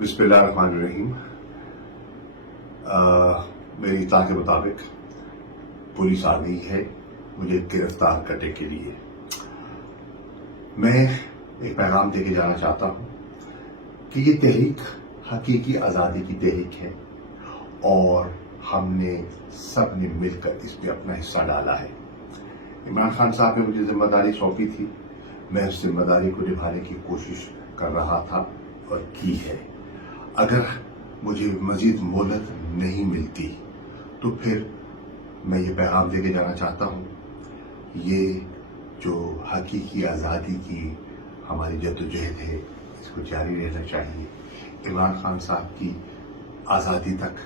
बिस्मिल्लाहिर्रहमानिर्रहीम। मेरी इत्तला के मुताबिक पुलिस आ गई है मुझे गिरफ्तार करने के लिए। मैं एक पैगाम देके जाना चाहता हूँ कि ये तहरीक हकीकी आज़ादी की तहरीक है और हमने सब ने मिलकर इसमें अपना हिस्सा डाला है। इमरान खान साहब ने मुझे जिम्मेदारी सौंपी थी, मैं उस जिम्मेदारी को निभाने की कोशिश कर रहा था और की है। अगर मुझे मजीद मोहलत नहीं मिलती तो फिर मैं ये पैगाम देके जाना चाहता हूँ, ये जो हकीकी आज़ादी की हमारी जद्दोजहद है इसको जारी रहना चाहिए। इमरान खान साहब की आज़ादी तक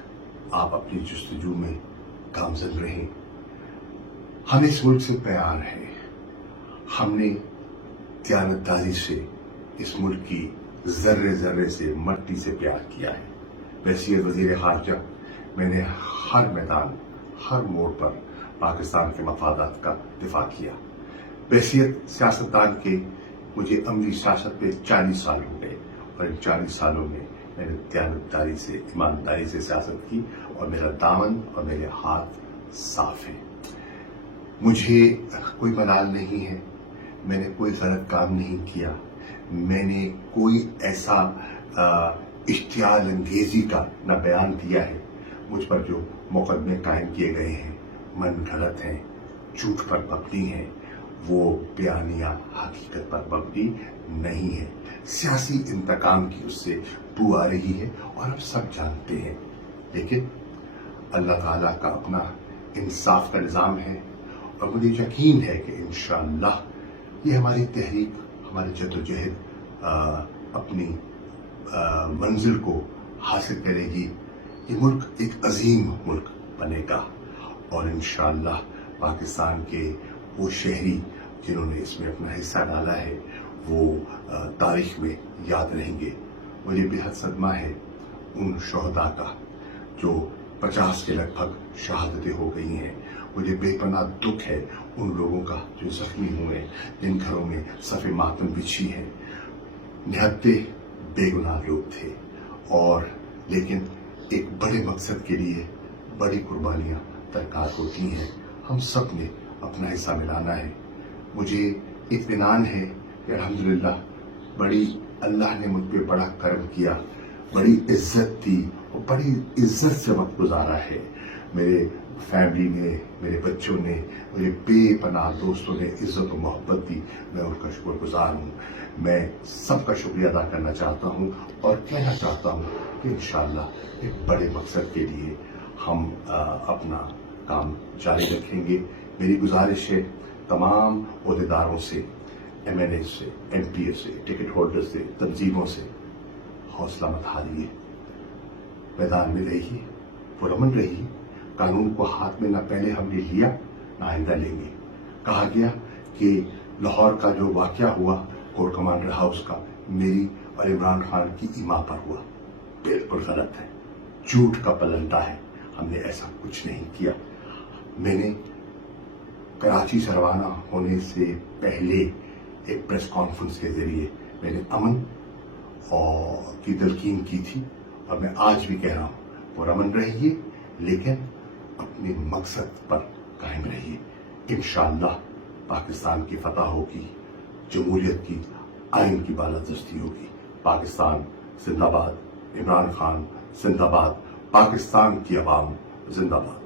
आप अपनी जस्तजू में गामज़न रहें। हम इस मुल्क से प्यार है, हमने दयानतदारी से इस मुल्क की जर्रे जर्रे से मट्टी से प्यार किया है। वसीयत वज़ीर ख़ारजा, मैंने हर मैदान हर मोड़ पर पाकिस्तान के मफादात का दिफा किया। वसीयत सियासतदान के मुझे अमली सियासत पे 40 साल हो गए और इन 40 सालों में मैंने दयानतदारी से ईमानदारी से सियासत की और मेरा दामन और मेरे हाथ साफ हैं। मुझे कोई मलाल नहीं है, मैंने कोई गलत काम नहीं किया, मैंने कोई ऐसा इश्तियाल अंगेजी का न बयान दिया है। मुझ पर जो मुकदमे कायम किए गए हैं मन गलत हैं, झूठ पर मबनी हैं, वो बयानिया हकीकत पर मबनी नहीं है। सियासी इंतकाम की उससे बू आ रही है और हम सब जानते हैं, लेकिन अल्लाह ताला का अपना इंसाफ का निज़ाम है और मुझे यकीन है कि इंशाअल्लाह ये हमारी तहरीक हमारी जद्दोजहद अपनी मंजिल को हासिल करेगी। ये मुल्क एक अजीम मुल्क बनेगा और इंशाअल्लाह पाकिस्तान के वो शहरी जिन्होंने इसमें अपना हिस्सा डाला है वो तारीख में याद रहेंगे। मुझे बेहद सदमा है उन शहदा का जो 50 के लगभग शहादतें हो गई हैं। मुझे बेपनाह दुख है उन लोगों का जो जख्मी हुए, जिन घरों में सफ़े मातम बिछी है। निहत्ते बेगुनाह लोग थे और लेकिन एक बड़े मकसद के लिए बड़ी कुर्बानियां दरकार होती हैं। हम सब ने अपना हिस्सा मिलाना है। मुझे इत्मीनान है कि अल्हम्दुलिल्लाह बड़ी अल्लाह ने मुझ पर बड़ा करम किया, बड़ी इज्जत दी और बड़ी इज्जत से वक्त गुजारा है। मेरे फैमिली ने, मेरे बच्चों ने, मेरे बेपनाह दोस्तों ने इज्जत और मोहब्बत दी, मैं उनका शुक्रगुजार हूँ। मैं सबका शुक्रिया अदा करना चाहता हूँ और कहना चाहता हूँ कि इंशाअल्लाह एक बड़े मकसद के लिए हम अपना काम जारी रखेंगे। मेरी गुजारिश है तमाम ओहदेदारों से, MNA से, MPA से, टिकट होल्डर से, तंजीमों से, हौसला मत हारिए, मैदान में रहिए, पुरअमन रहिए। कानून को हाथ में न पहले हमने लिया न आइंदा लेंगे। कहा गया कि लाहौर का जो वाकया हुआ कोर कमांडर हाउस का मेरी और इमरान खान की इमा पर हुआ, बिल्कुल गलत है, झूठ का पलंदा है। हमने ऐसा कुछ नहीं किया। मैंने कराची से रवाना होने से पहले एक प्रेस कॉन्फ्रेंस के जरिए मैंने अमन और की तलकीन की थी और मैं आज भी कह रहा हूँ पुरअमन रहिए लेकिन अपने मकसद पर कायम रहिए। इंशाअल्लाह पाकिस्तान की फतह होगी, जमहूरियत की आइन की बालादस्ती होगी। पाकिस्तान जिंदाबाद, इमरान खान जिंदाबाद, पाकिस्तान की अवाम जिंदाबाद।